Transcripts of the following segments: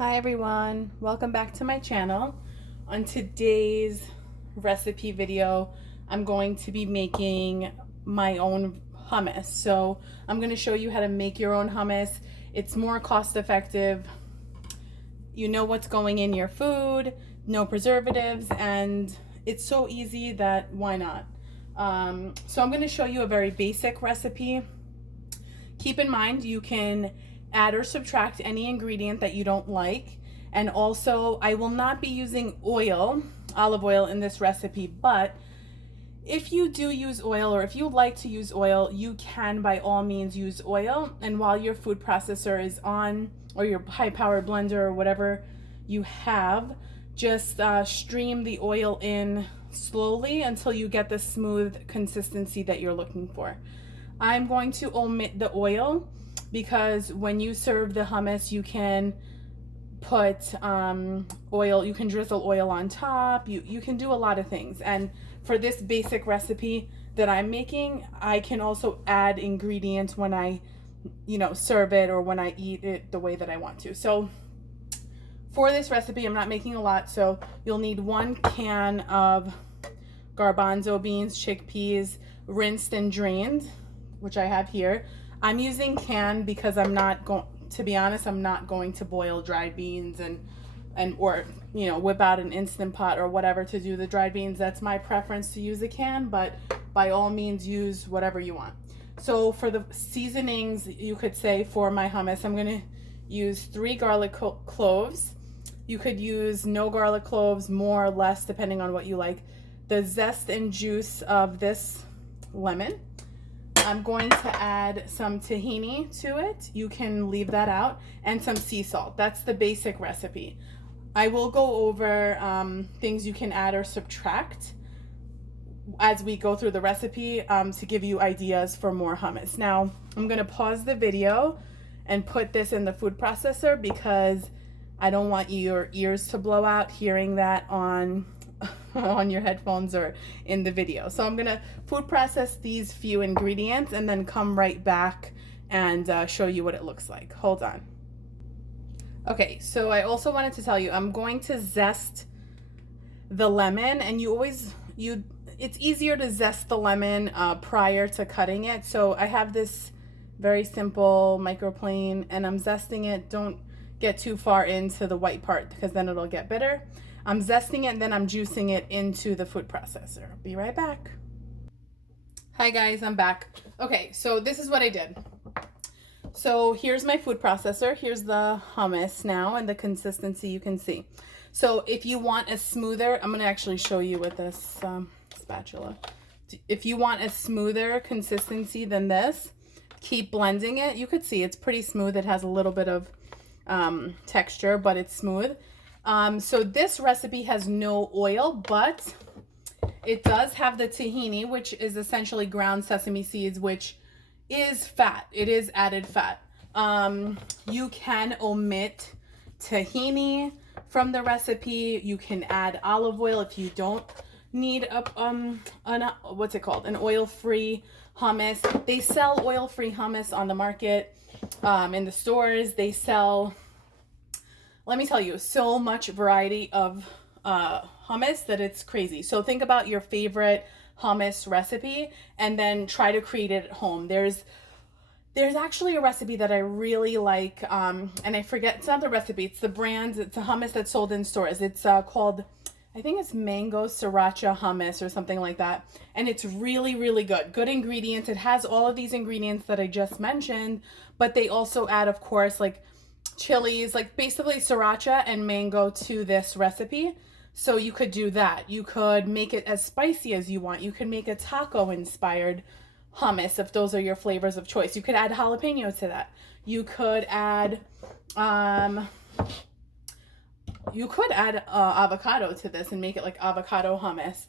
Hi everyone, welcome back to my channel. On today's recipe video, I'm going to be making my own hummus. So I'm going to show you how to make your own hummus. It's more cost effective. You know what's going in your food, no preservatives, and it's so easy that why not? So I'm going to show you a very basic recipe. Keep in mind you can add or subtract any ingredient that you don't like. And also, I will not be using olive oil in this recipe, but if you do use oil, or if you like to use oil, you can by all means use oil. And while your food processor is on, or your high powered blender or whatever you have, just stream the oil in slowly until you get the smooth consistency that you're looking for. I'm going to omit the oil because when you serve the hummus, you can put oil, you can drizzle oil on top, you can do a lot of things. And for this basic recipe that I'm making, I can also add ingredients when I, serve it or when I eat it the way that I want to. So for this recipe, I'm not making a lot, so you'll need 1 can of garbanzo beans, chickpeas, rinsed and drained, which I have here. I'm using canned because I'm not going, to be honest, I'm not going to boil dried beans or whip out an Instant Pot or whatever to do the dried beans. That's my preference to use a can, but by all means use whatever you want. So for the seasonings, you could say for my hummus, I'm gonna use 3 garlic cloves. You could use no garlic cloves, more or less, depending on what you like. The zest and juice of this lemon. I'm going to add some tahini to it. You can leave that out, and some sea salt. That's the basic recipe. I will go over things you can add or subtract as we go through the recipe to give you ideas for more hummus. Now, I'm going to pause the video and put this in the food processor because I don't want your ears to blow out hearing that on your headphones or in the video. So I'm gonna food process these few ingredients and then come right back and show you what it looks like. Hold on. Okay, so I also wanted to tell you, I'm going to zest the lemon, and it's easier to zest the lemon prior to cutting it. So I have this very simple microplane and I'm zesting it. Don't get too far into the white part because then it'll get bitter. I'm zesting it and then I'm juicing it into the food processor. I'll be right back. Hi guys, I'm back. Okay, so this is what I did. So here's my food processor. Here's the hummus now and the consistency you can see. So if you want a smoother, I'm gonna actually show you with this spatula. If you want a smoother consistency than this, keep blending it. You could see it's pretty smooth. It has a little bit of texture, but it's smooth. So this recipe has no oil, but it does have the tahini, which is essentially ground sesame seeds, which is fat. It is added fat. You can omit tahini from the recipe. You can add olive oil if you don't need an oil-free hummus. They sell oil-free hummus on the market, in the stores. They sell, let me tell you, so much variety of hummus that it's crazy. So think about your favorite hummus recipe and then try to create it at home. There's actually a recipe that I really like, and I forget, it's not the recipe, it's the brand. It's a hummus that's sold in stores. It's called, I think it's mango sriracha hummus or something like that. And it's really, really good. Good ingredients. It has all of these ingredients that I just mentioned, but they also add, of course, like chilies, like basically sriracha and mango to this recipe. So you could do that. You could make it as spicy as you want. You could make a taco inspired hummus if those are your flavors of choice. You could add jalapeno to that. You could add avocado to this and make it like avocado hummus.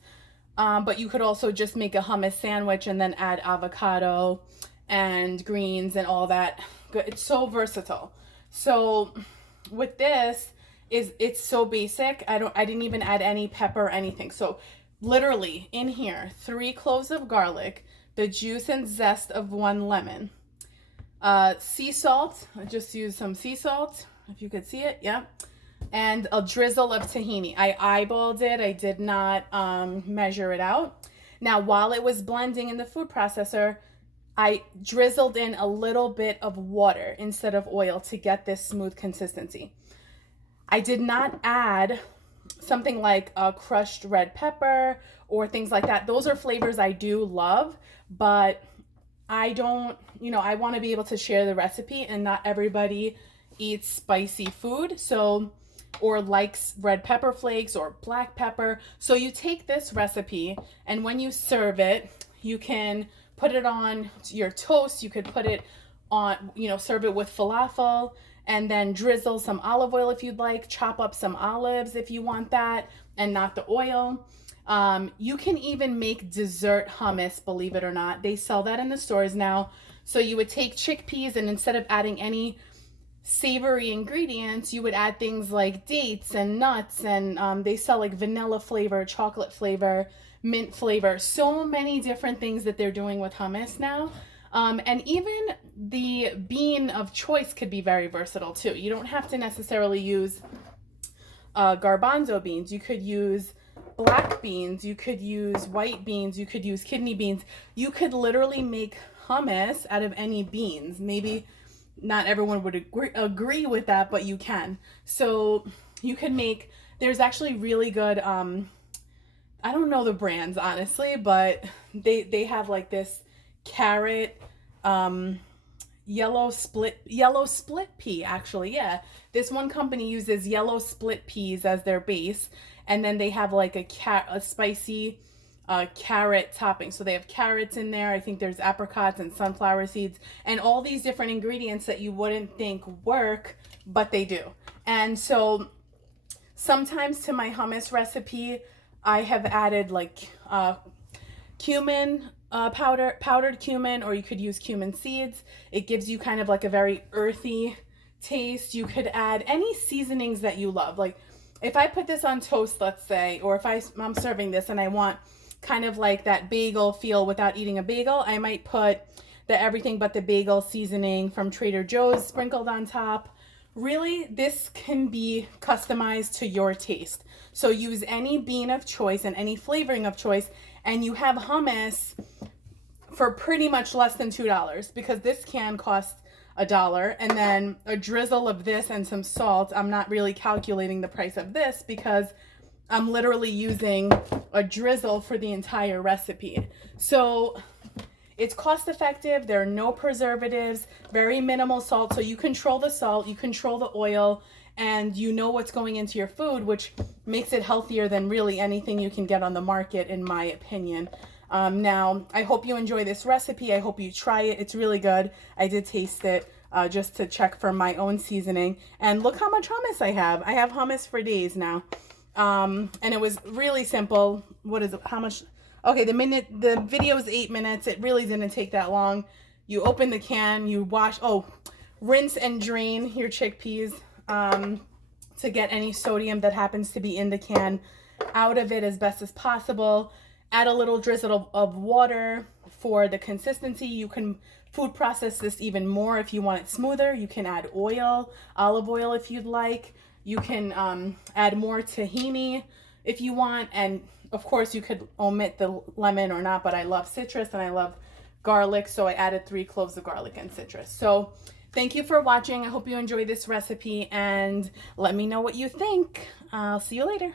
But you could also just make a hummus sandwich and then add avocado and greens and all that. It's so versatile. So with this, it's so basic. I didn't even add any pepper or anything. So literally in here, 3 cloves of garlic, the juice and zest of 1 lemon, sea salt. I just used some sea salt. if you could see it, yeah. And a drizzle of tahini. I eyeballed it. I did not measure it out. Now, while it was blending in the food processor, I drizzled in a little bit of water instead of oil to get this smooth consistency. I did not add something like a crushed red pepper or things like that. Those are flavors I do love, but I don't, I want to be able to share the recipe, and not everybody eats spicy food. So, or likes red pepper flakes or black pepper. So you take this recipe, and when you serve it, you can put it on your toast. You could put it on, serve it with falafel, and then drizzle some olive oil if you'd like. Chop up some olives if you want that, and not the oil. You can even make dessert hummus, believe it or not. They sell that in the stores now. So you would take chickpeas, and instead of adding any savory ingredients, you would add things like dates and nuts, and they sell like vanilla flavor, chocolate flavor, mint flavor, so many different things that they're doing with hummus now. And even the bean of choice could be very versatile too. You don't have to necessarily use garbanzo beans. You could use black beans, you could use white beans, you could use kidney beans. You could literally make hummus out of any beans. Maybe not everyone would agree with that, but you can. So you can make, there's actually really good, I don't know the brands honestly, but they have like this carrot, yellow split pea, actually. Yeah, this one company uses yellow split peas as their base, and then they have like a spicy carrot topping. So they have carrots in there. I think there's apricots and sunflower seeds and all these different ingredients that you wouldn't think work, but they do. And so sometimes to my hummus recipe, I have added like cumin powdered cumin, or you could use cumin seeds. It gives you kind of like a very earthy taste. You could add any seasonings that you love. Like if I put this on toast, let's say, or if I'm serving this and I want kind of like that bagel feel without eating a bagel, I might put the everything but the bagel seasoning from Trader Joe's sprinkled on top. Really, this can be customized to your taste. So use any bean of choice and any flavoring of choice, and you have hummus for pretty much less than $2, because this can cost $1, and then a drizzle of this and some salt. I'm not really calculating the price of this because I'm literally using a drizzle for the entire recipe. So it's cost effective. There are no preservatives, very minimal salt. So you control the salt, you control the oil, and you know what's going into your food, which makes it healthier than really anything you can get on the market, in my opinion. Now, I hope you enjoy this recipe. I hope you try it. It's really good. I did taste it just to check for my own seasoning. And look how much hummus I have. I have hummus for days now. And it was really simple. What is it? How much? Okay, the video is 8 minutes. It really didn't take that long. You open the can, you rinse and drain your chickpeas to get any sodium that happens to be in the can out of it as best as possible. Add a little drizzle of water for the consistency. You can food process this even more if you want it smoother. You can add oil, olive oil if you'd like. You can add more tahini if you want, and of course you could omit the lemon or not, but I love citrus and I love garlic, so I added 3 cloves of garlic and citrus. So thank you for watching. I hope you enjoyed this recipe, and let me know what you think. I'll see you later.